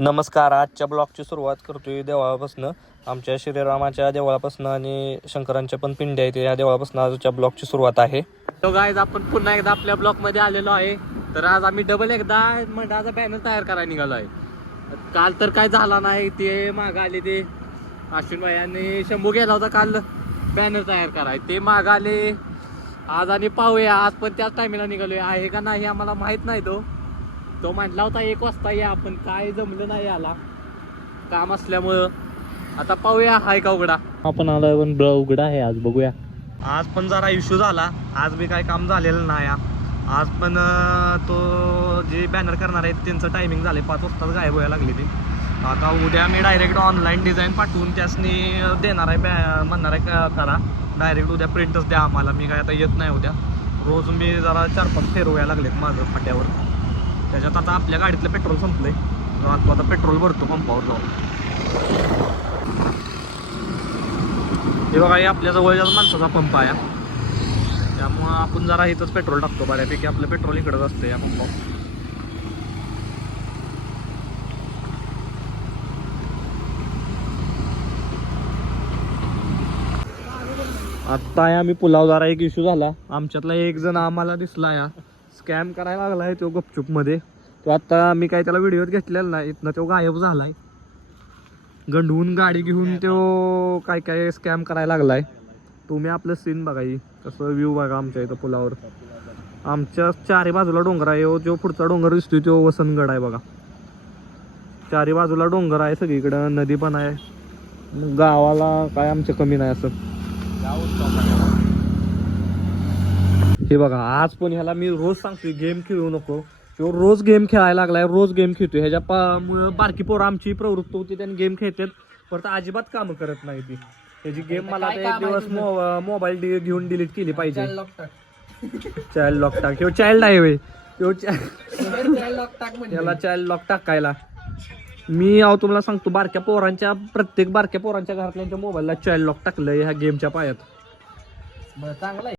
नमस्कार. आजच्या ब्लॉगची सुरुवात करतोय देवळापासून. आमच्या श्रीरामाच्या देवळापासून आणि शंकरांच्या पण पिंड्या आहेत या देवळापासून आजच्या ब्लॉगची सुरुवात आहे. तो गाईज आपण पुन्हा एकदा आपल्या ब्लॉगमध्ये आलेलो आहे. तर आज आम्ही डबल एकदा मंडळाचा बॅनर तयार करायला निघालो आहे. काल तर काय झाला नाही, ते मागं आले ते अश्विन भाई आणि शंभू गेला होता काल बॅनर तयार कराय, ते मागं आले. आज आणि पाहूया, आज पण त्याच टायमिंगला निघालोय. आहे का नाही आम्हाला माहित नाही. तो म्हटला होता 1 वाजता या, आपण काय जमलं नाही आला काम असल्यामुळं. आता पाहूया हाय का उघडा. आपण आलोय पण उघडा आहे आज, बघूया. आज पण जरा इश्यू झाला, आज बी काय काम झालेलं नाही. आज पण तो जे बॅनर करणार आहेत त्यांचं टायमिंग झाले 5 वाजताच गायब व्हायला लागली ती. आता उद्या मी डायरेक्ट ऑनलाईन डिझाईन पाठवून त्यासनी देणार आहे, म्हणणार आहे करा डायरेक्ट उद्या प्रिंटच द्या आम्हाला. मी काय आता येत नाही उद्या. रोज मी जरा 4-5 फेर व्हायला लागलेत माझं फाट्यावर. त्याच्यात आता आपल्या गाडीतलं पेट्रोल संपलंय. आता पेट्रोल भरतो पंपावर जाऊन. हे बघा, हे आपल्या जवळच्याच माणसाचा पंप आहे, त्यामुळं आपण जरा इथंच पेट्रोल टाकतो. बऱ्यापैकी आपलं पेट्रोल इकडंच असतं या पंपावर. आत्ता आम्ही पुलाव, जरा एक इश्यू झाला. आमच्यातला एक जण आम्हाला दिसला या स्कॅम करायला लागलाय तो गपचूप मध्ये. तो आता मी काय त्याला व्हिडिओत घेतलेला नाही, इथनं तो गायब झालाय. गंडवून गाडी घेऊन तो काय काय स्कॅम करायला लागलाय. तुम्ही आपलं सीन बघा, कसं व्ह्यू बघा आमच्या इथं पुलावर. आमच्या चारी बाजूला डोंगर आहे. जो पुढचा डोंगर दिसतोय तो वसंतगड आहे बघा. चारी बाजूला डोंगर आहे, सगळीकडं नदी पण आहे. गावाला काय आमच्या कमी नाही असं. हे बघा, आज पण ह्याला मी रोज सांगतोय गेम खेळू नको. तो रोज गेम खेळायला लागलाय, रोज गेम खेळतोय. ह्याच्या बारकी पोरं आमची प्रवृत्त होती, त्यांनी गेम खेळतात परत अजिबात कामं करत नाही ती. त्याची गेम मला एक दिवस मोबाईल घेऊन डिलीट केली पाहिजे. चाइल्ड लॉक टाक, किंवा चाइल्ड आहे वे याला चाइल्ड लॉक टाकायला. मी तुम्हाला सांगतो, प्रत्येक बारक्या पोरांच्या घरातल्यांच्या मोबाईलला चाइल्ड लॉक टाकलंय ह्या गेमच्या पायात. चांगला